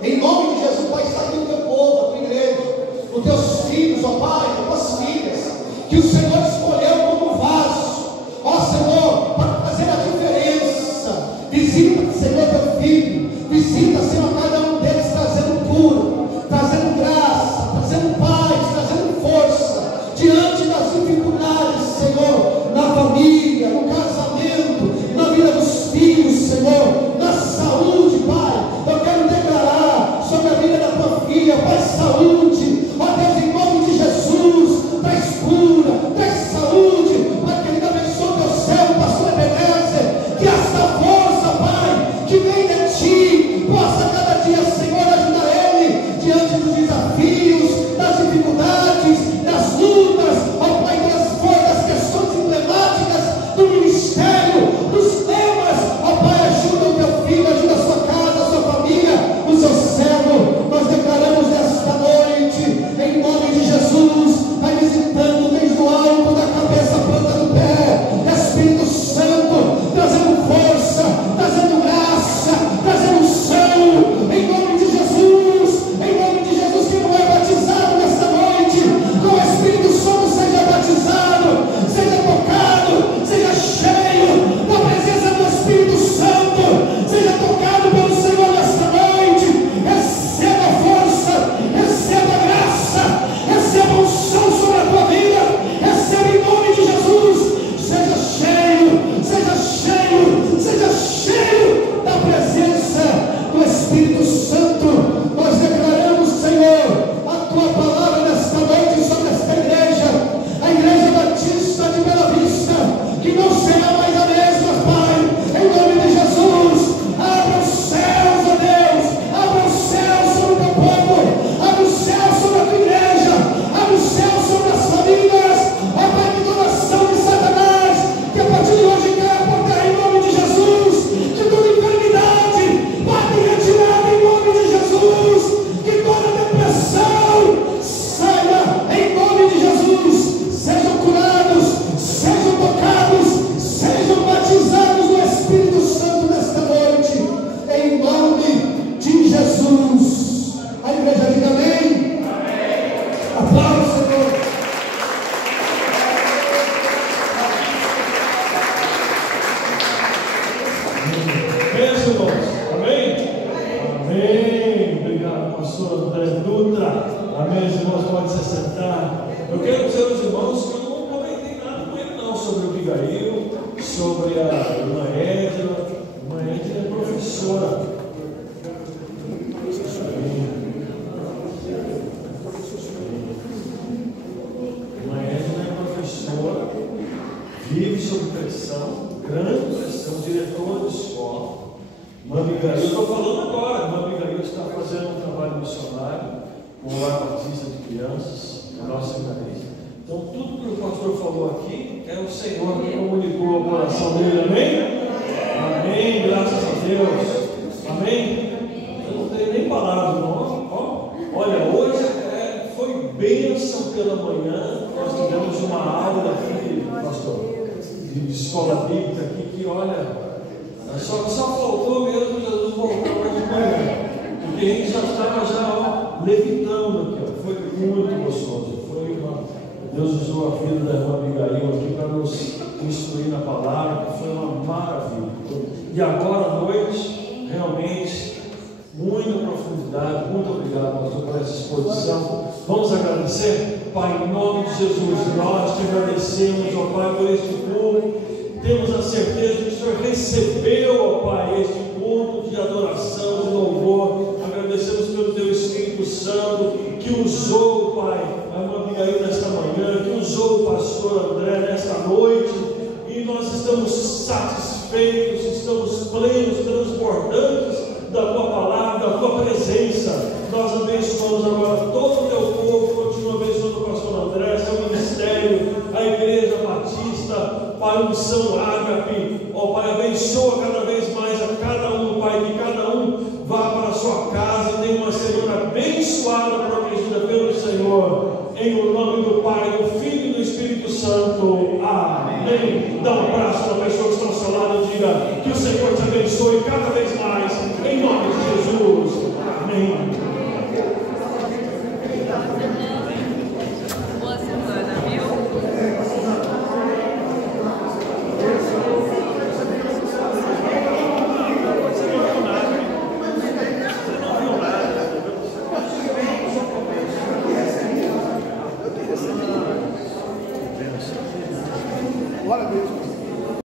Em nome de Jesus, Pai, está aqui o teu povo, a tua igreja, os teus filhos, ó Pai, as tuas filhas, que o Senhor escolheu como vaso, ó Senhor, para fazer a diferença. Visita, Senhor, teu filho, visita, Senhor, cada um deles, trazendo cura, trazendo graça, trazendo paz, trazendo força, diante das dificuldades, Senhor, na família, no casamento, na vida dos filhos, Senhor, na poderia, Senhor, ajudar ele diante dos desafios, das dificuldades, das lutas, ó Pai, das questões emblemáticas do ministério, dos temas, ó Pai, ajuda o teu filho, ajuda a sua casa, a sua família, o seu servo. Nós declaramos nesta noite, em nome de Jesus, vai visitando desde o alto da cabeça à planta do pé, Espírito Santo, trazendo força, trazendo graça, trazendo unção, em nome de Jesus, quem não é batizado nesta noite, com o Espírito Santo seja batizado, seja tocado, seja cheio da presença do Espírito Santo, seja tocado pelo Senhor nesta noite, receba a força, receba a graça, receba a unção sobre a tua vida, receba em nome de Jesus, seja cheio, seja cheio, seja cheio da presença do Espírito Santo. Nós declaramos, Senhor, a tua palavra nesta noite sobre esta igreja, a Igreja Batista de Bela Vista, que não será mais a mesma, Pai, em nome de Jesus. Abra os céus, ó Deus, abra os céus sobre o teu povo, abra os céus sobre a tua igreja, abra os céus sobre as famílias, ó Pai, que toda ação de Satanás, que a partir de hoje caia por terra em nome de Jesus, que toda enfermidade bate retirada em nome de Jesus, que toda depressão saia em nome de Jesus, sejam curados, sejam tocados, sejam batizados no Espírito Santo nesta noite, em nome de Jesus. A igreja diga amém. Aplausos, Senhor. Pensa, irmãos. Amém? Amém. Obrigado, pastor André Dutra. Amém, irmãos, pode se sentar. Eu quero dizer aos irmãos que eu não comentei nada com ele não sobre o Abigail, sobre a irmã Edna. Irmã Edna é professora. Irmã Edna é professora, vive sob pressão, grande pressão, diretora de escola. Irmã Abigail, eu estou falando agora, irmã Abigail está fazendo um trabalho missionário com o Lar Batista de Crianças, na nossa igreja. Então, tudo que o pastor falou aqui é o Senhor que comunicou ao coração dele, amém? Amém, graças a Deus, amém? Eu não tenho nem palavras, não. Olha, hoje foi bênção pela manhã, nós tivemos uma aula aqui, pastor, de escola bíblica aqui, que olha. Só faltou mesmo Jesus voltar hoje de manhã, porque a gente já estava levitando aqui, ó. Foi muito gostoso. Deus usou a vida da irmã Abigail aqui para nos instruir na palavra, que foi uma maravilha. E agora à noite, realmente, muita profundidade. Muito obrigado, pastor, por essa exposição. Vamos agradecer, Pai, em nome de Jesus. Nós te agradecemos, ó Pai, por este culto. Temos a certeza que o Senhor recebeu, ó Pai, este culto de adoração, de louvor. Agradecemos pelo Teu Espírito Santo, que usou, Pai, a irmã Abigail nesta manhã, que usou o pastor André nesta noite. E nós estamos satisfeitos, estamos plenos, transbordantes da Tua palavra, da Tua presença. Nós abençoamos agora todo o Teu povo, continua abençoando o pastor André, seu ministério, a Igreja Batista, Pai, unção ágape, ó Pai, abençoa cada vez mais a cada um, Pai, que cada um vá para a sua casa e tenha uma semana abençoada, protegida pelo Senhor, em o nome do Pai, do Filho e do Espírito Santo, amém. Dá um abraço na pessoa que está ao seu lado e diga que o Senhor te abençoe cada vez mais, em nome de Jesus, amém. Boa semana, viu? Glória a Deus.